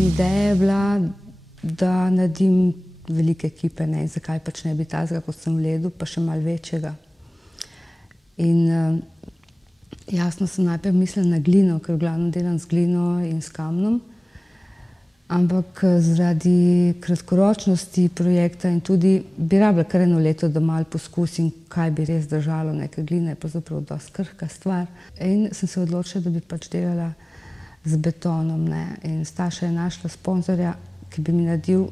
Ideja je bila, da naredim velike ekipe, ne, in zakaj pač ne bi tazga, kot sem v ledu, pa še malo večjega. In jasno sem najprej mislila na glino, ker v glavnem delam z glino in s kamnom. Ampak zaradi kratkoročnosti projekta in tudi bi rabila kar eno leto, da malo poskusim, kaj bi res držalo, ne, ker glina je pravzaprav dosti krhka stvar. In sem se odločila, da bi pač delala z betonom, ne. In Staša je našla sponzorja, ki bi mi naredil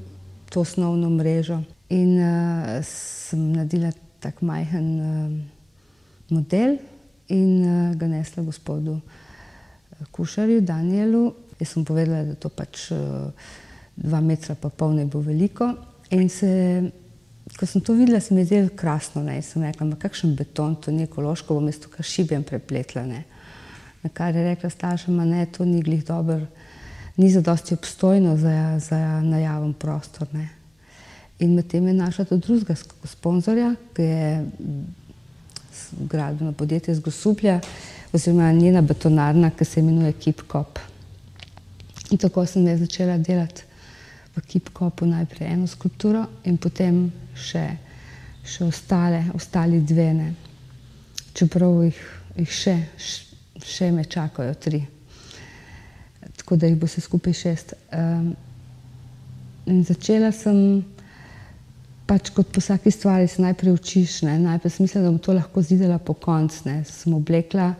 to osnovno mrežo. In sem naredila tak majhen model in ga nesla gospodu Kušarju, Danielu. Jaz sem povedala, da to pač 2,5 metra ne bo veliko. In ko sem to videla, se mi je zdelo krasno, ne. In sem rekla, kakšen beton, to ni ekološko, bom jaz to kar šibjem prepletla, ne. Na kar je rekla Staša, ne, to ni glih dobro, ni zadosti obstojno za najaven prostor, ne. In medtem je našla tudi drugega sponzorja, ki je gradbeno podjetje iz Grosuplja, oziroma njena betonarna, ki se imenuje Kipkop. In tako sem jaz začela delati v Kipkopu najprej eno skulpturo in potem še ostali dve, ne. Čeprav jih še me čakajo 3. Tako da jih bo vse skupaj 6. In začela sem pač kot po vsaki stvari se najprej učiš, ne. Najprej sem mislila, da bom to lahko zidala po koncu, ne. Sem oblekla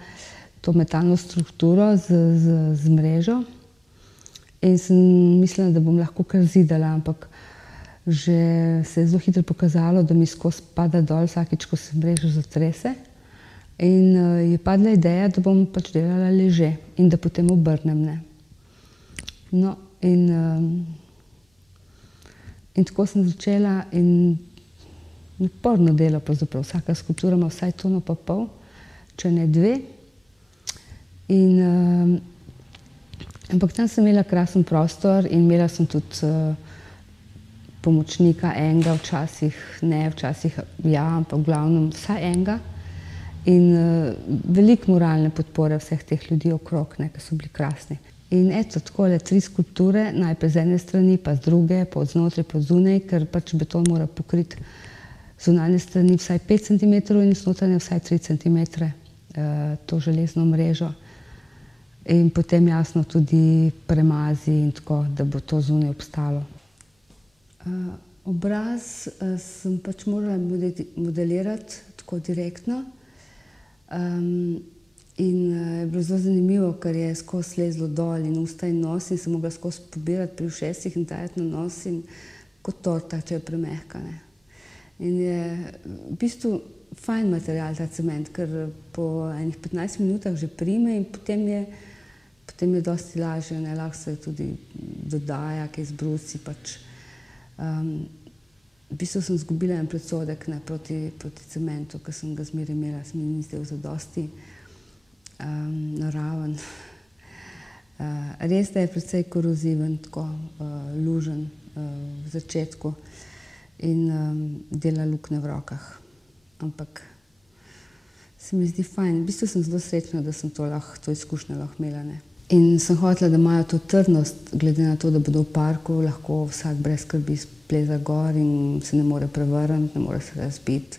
to metalno strukturo z mrežo in sem mislila, da bom lahko kar zidala, ampak že se je zelo hitro pokazalo, da mi skozi pada dol vsakič, ko se mreža zatrese. In je padla ideja, da bom pač delala leže in da potem obrnem, ne. No, in tako sem začela in naporno delo pravzaprav. Vsaka skulptura ima vsaj 1,5 tone, če ne 2. Ampak tam sem imela krasen prostor in imela sem tudi pomočnika enega, včasih ne, včasih ja, ampak v glavnem vsaj enega. In veliko moralne podpore vseh teh ljudi okrog, ne, ki so bili krasni. In eto, takole 3 skulpture, najprej z ene strani, pa z druge, pa od znotraj, pa od zunaj, ker pač beton mora pokriti zunanje strani vsaj 5 centimetrov in znotranje vsaj 3 centimetre to železno mrežo. In potem jasno tudi premazi in tako, da bo to zunaj obstalo. Obraz sem pač morala modelirati tako direktno. In je bilo zelo zanimivo, ker je skozi lezlo dol in usta in nos in sem mogla skozi pobirati pri ušesih in dajati na nos in kot torta, če je premehka, ne. In je v bistvu fajn material ta cement, ker po enih 15 minutah že prime in potem je dosti lažje, ne, lahko se tudi dodaja, kaj zbrusi pač. V bistvu sem izgubila en predsodek, ne, proti cementu, ker sem ga zmeraj imela, se mi ni zdel zadosti naraven. Res, da je precej koroziven, tako lužen v začetku in dela luknje v rokah. Ampak se mi zdi fajn. V bistvu sem zelo srečna, da sem to izkušnjo lahko imela, ne. In sem hotela, da imajo to trdnost, glede na to, da bodo v parku lahko vsak brez skrbi spleza gor in se ne more prevrniti, ne more se razbiti.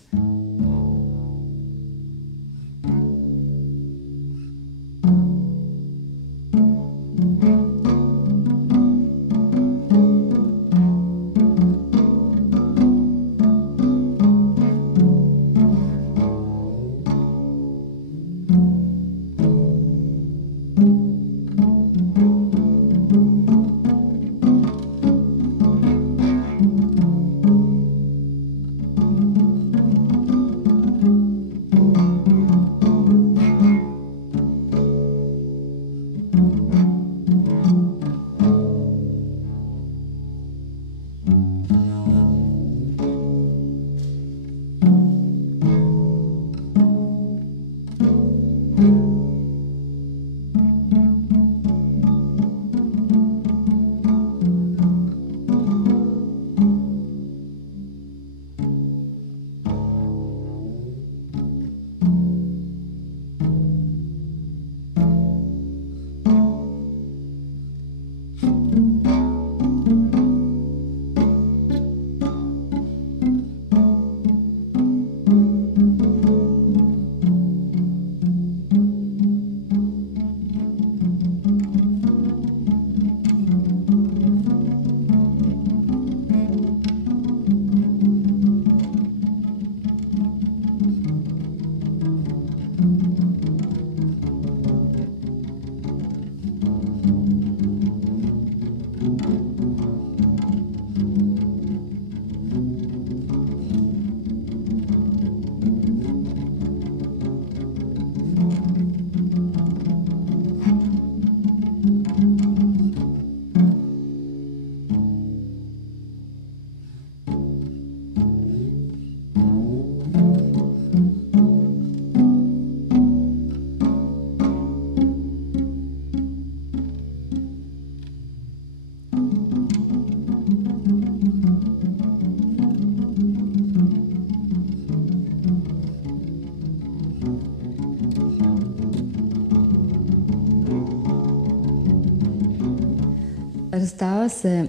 Razstava se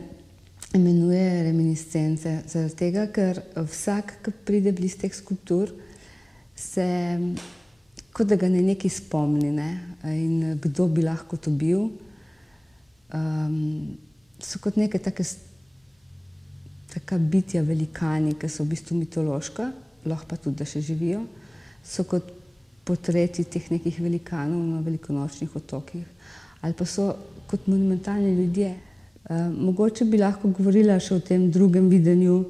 imenuje Reminiscence, zaradi tega, ker vsak, ki pride blizu teh skulptur, se kot da ga ne nekaj spomni, ne? In kdo bi lahko to bil. So kot neke taka bitja velikani, ki so v bistvu mitološka, lahko pa tudi, da še živijo. So kot potreti teh nekih velikanov na velikonočnih otokih. Ali pa so kot monumentalni ljudje. Mogoče bi lahko govorila še o tem drugem videnju,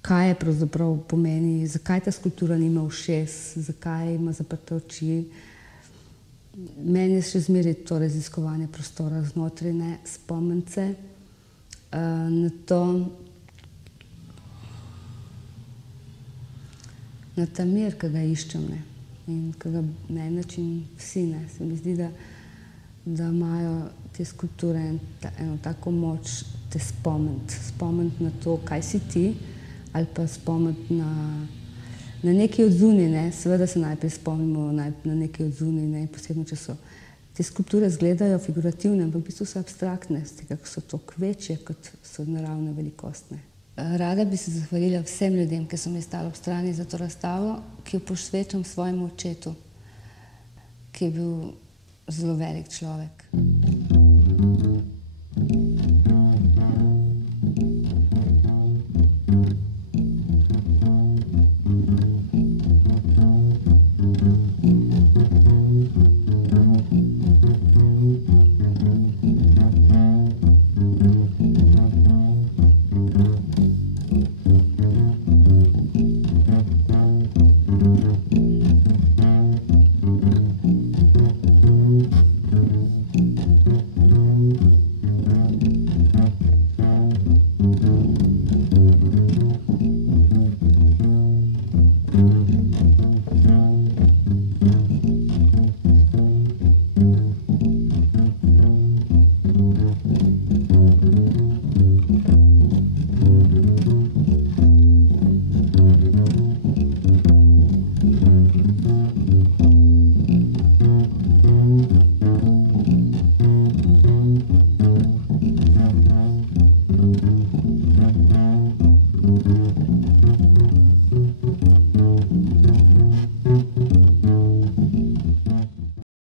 kaj je pravzaprav pomeni, zakaj ta skulptura nima ušes, zakaj ima zaprte oči. Meni je še zmeraj to raziskovanje prostora znotraj, ne, spomniti se na to, na ta mir, ki ga iščem, ne, in ki ga na en način vsi, ne. Se mi zdi, da imajo te skulpture eno tako moč te spomniti na to, kaj si ti, ali pa spomniti na nekaj od zunaj, ne. Seveda se najprej spomnimo na nekaj od zunaj, ne, posebno, če so te skulpture izgledajo figurativne, ampak v bistvu so abstraktne, z tega, ker so toliko večje, kot so naravne velikostne. Rada bi se zahvalila vsem ljudem, ki so mi stali ob strani za to razstavo, ki jo posvečam svojemu očetu, ki je bil zelo velik človek.